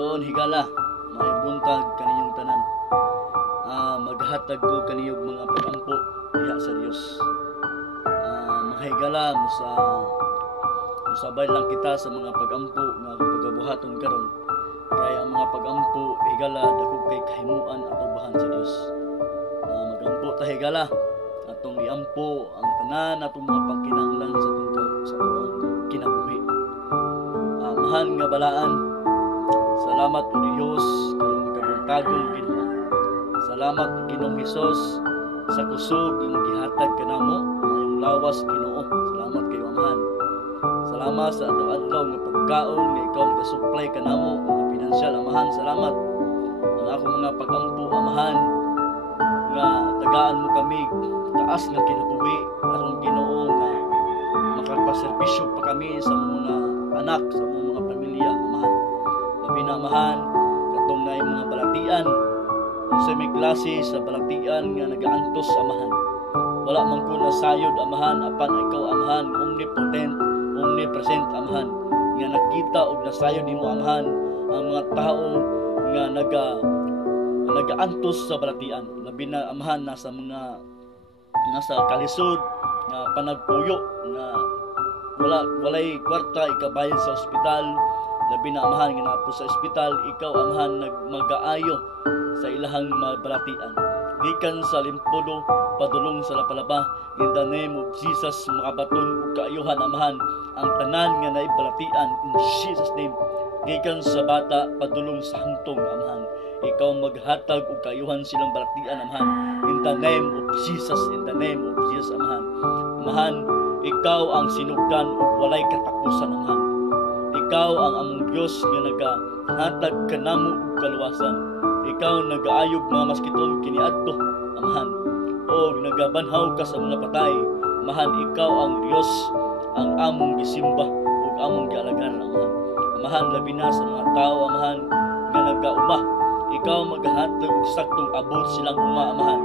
Igsoon higala, may buntag kaniyong tanan. Maghatag ko kaniyong mga pagampo diha sa Dios. Mga higala musabay lang kita sa mga pagampo nga pagabuhaton karon. Kaya ang mga pagampo higala dako kay kahimuan at ubahan sa Dios. Magampo ta higala atong iampo ang tanan atong mga pagkinahanglan sa atong kinabuhi. Mahal nga balaan, salamat o Diyos karong kabuntagong Ginoo. Salamat Ginoong Hesus sa kusog imong gihatag kanamo mayong lawas Ginoo. Salamat kayo Amahan. Salamat sa adlaw-adlaw nga pagkaon nga ikaw nagasupply kanamo mga pinansyal Amahan. Salamat ang akong mga pagampo Amahan nga tagaan mo kami taas nga kinabuhi aron Ginoo nga makapagserbisyo pa kami sa mga anak sa mga pamilya Amahan. Labi na Amahan katong na mga balatian sa may klase sa balatian nga nagaantos Amahan. Wala man ko nasayod Amahan apan ikaw Amahan omnipotent, omnipresent Amahan nga nakita og nasayod nimo Amahan ang mga tao nga nagaantos sa balatian. Labi na Amahan nasa kalisod nga panagpuyo nga walay kwarta ikabayad sa ospital. Labi na Amahan nga napo sa ospital ikaw Amahan nagmagaayo sa ilahang balatian gikan sa limpulo padulong sa lapalaba. In the name of Jesus makabaton ug kaayuhan Amahan ang tanan nga naay balatian in Jesus name. Gikan sa bata padulong sa hangtong Amahan ikaw maghatag og kaayuhan silang balatian Amahan in the name of Jesus, in the name of Jesus Amahan. Amahan ikaw ang sinugdan ug walay katapusan Amahan. Ikaw ang among Dios nga nagahatag kanamo og kaluwasan. Ikaw nagaayog mga maskiton kiniadto Amahan o nagabanhaw ka sa mga patay Amahan. Ikaw ang Dios ang among gisimba ug among gialagan Amahan. Amahan labi na sa mga tao Amahan nga nagauma ikaw maghatag og saktong abot silang uma Amahan.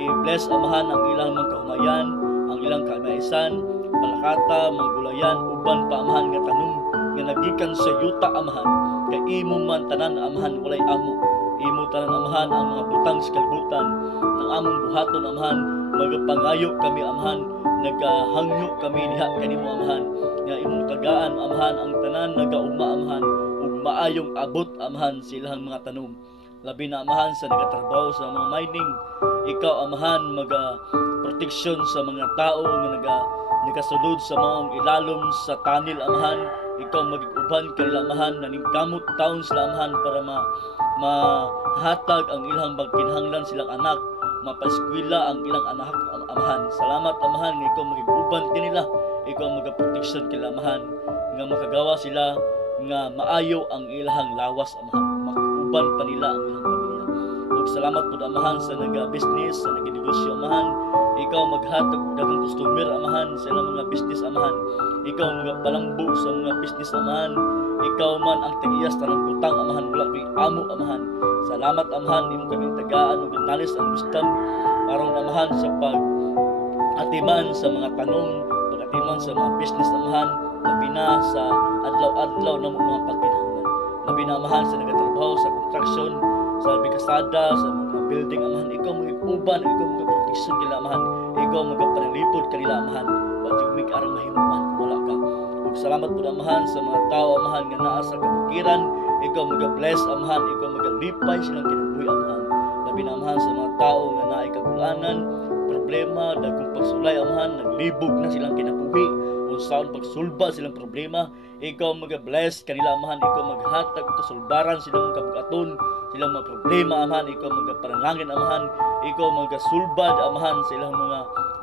I-bless Amahan ang ilang mga kahumayan, ang ilang kamaysan, palakata, manggulayan, uban pa Amahan nga tanong nga nagikan sa yuta Amahan. Kay imo man tanan Amahan walay amo. Imo tanan Amahan ang mga butang sa kalibutan ng among buhaton Amahan. Magapangayo kami Amahan, nagahangyo kami diha kanimo Amahan. Nga imong tagaan Amahan ang tanan nagauma Amahan ug maayong abot Amahan silang mga tanom. Labi na Amahan sa nagatrabaho sa mga mining, ikaw Amahan proteksyon sa mga tao nga nagasulod sa maong ilalom sa tanil Amahan. Ikaw magiguban kanila Amahan na ningkamot taon sila Amahan para mahatag ang ilang pagkinahanglan silang anak, mapaskwela ang ilang anak Amahan. Salamat Amahan nga ikaw magiguban kanila, ikaw magaproteksyon kanila Amahan nga makagawa sila nga maayo ang ilang lawas Amahan, makuban pa nila ang ilang pamilya. Ug salamat pud Amahan sa naga-business, sa naginegosyo Amahan. Ikaw maghatag og daghang customer Amahan sa ilang mga business Amahan. Ikaw magapalambo sa mga business Amahan. Ikaw man ang tagiyas tanang butang Amahan wala kay amo Amahan. Salamat Amahan imo kaming tagaan ug knowledge and wisdom aron Amahan sa pag-atiman sa mga tanong, pag-atiman sa mga business Amahan, labi na sa adlaw-adlaw na mga pagkinahanglan. Labi na Amahan sa nagatrabaho sa construction, sa bikasada, sa mga building Amahan. Ikaw mag-uban, ikaw mag-protection kila Amahan. Ikaw mag-panalipod kanila Amahan. Wag jud arang mahimuan kung wala ka. Ug salamat pud Amahan sa mga tao Amahan nga naa sa kabukiran. Ikaw mag-bless Amahan, ikaw mag-lipay silang kinabuhi Amahan. Labi na Amahan sa mga tao nga naay kagulanan, problema, dagkong pagsulay Amahan, naglibog na silang kinabuhi. Unsaon pagsulba silang problema, ikaw mag-bless kanila Amahan. Ikaw maghatag og kasulbaran silang kabugaton, silang mga problema Amahan. Ikaw magapanalangin Amahan. Ikaw magasulbad Amahan sa ilang mga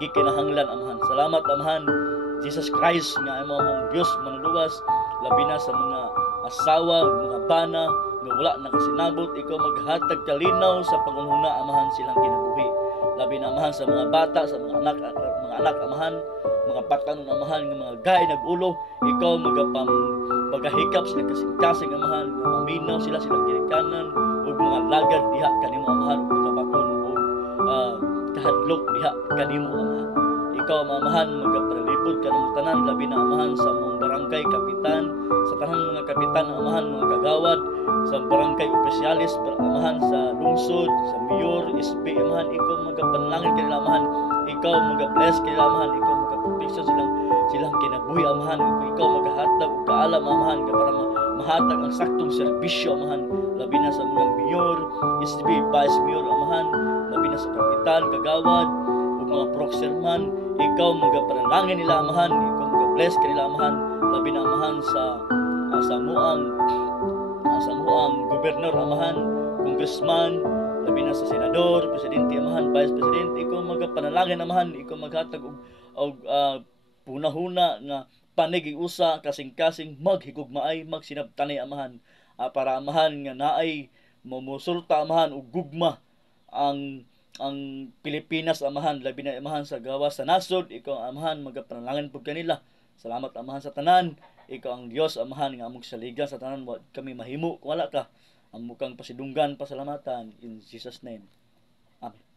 gikinahanglan Amahan. Salamat Amahan Jesus Christ nga among Dios manuluwas. Labi na sa mga asawa, mga bana nga wala nakasinabot, ikaw maghatag kalinaw sa pangunahuna Amahan silang kinabuhi. Labi na Amahan sa mga bata, sa mga anak Amahan, mga patanon Amahan nga mga gay nag-ulo, ikaw magahikap sila kasing-kasing Amahan, maminaw sila silang ginikanan ug mga lagad diha kanimo Amahan ug kabaton ug kahadlok diha kanimo Amahan. Ikaw Amahan magapanalipod ka ng tanan, labi na Amahan sa mong barangay kapitan, sa tanang mga kapitan, amahan, mga kagawad, sa barangay opisyalis, amahan, sa lungsod, sa mayor, SB, amahan, ikaw magapanalangin kanila, amahan, ikaw magabless kanila, amahan, ikaw magaproteksyon silang kinabuhi, amahan, ikaw magahatag ug kaalam, amahan, para mahatag ang saktong serbisyo, amahan, labi na sa mga mayor, SB, vice mayor, amahan, labi na sa kapitan, kagawad, ug mga proxerman, ikaw magapanalangin nila, amahan, ikaw magabless kanila, amahan, labi na, amahan, sa muang gobernador, amahan, congressman, labi na sa senador, presidente, amahan, vice presidente, ikaw magapanalangin, amahan, ikaw maghatag og hunahuna nga panig usa kasing-kasing maghigugmaay, magsinabtanay, amahan, para, amahan, nga naay mamusulta, amahan, og gugma ang Pilipinas, amahan, labi na, amahan, sa gawas sa nasod, ikaw, amahan, magapanalangin pud kanila. Salamat, amahan, sa tanan, ikaw ang Dios, amahan, nga among saligan sa tanan, wa kami mahimo kung wala ka, amo kang pasidunggan, pasalamatan, in Jesus name, amen.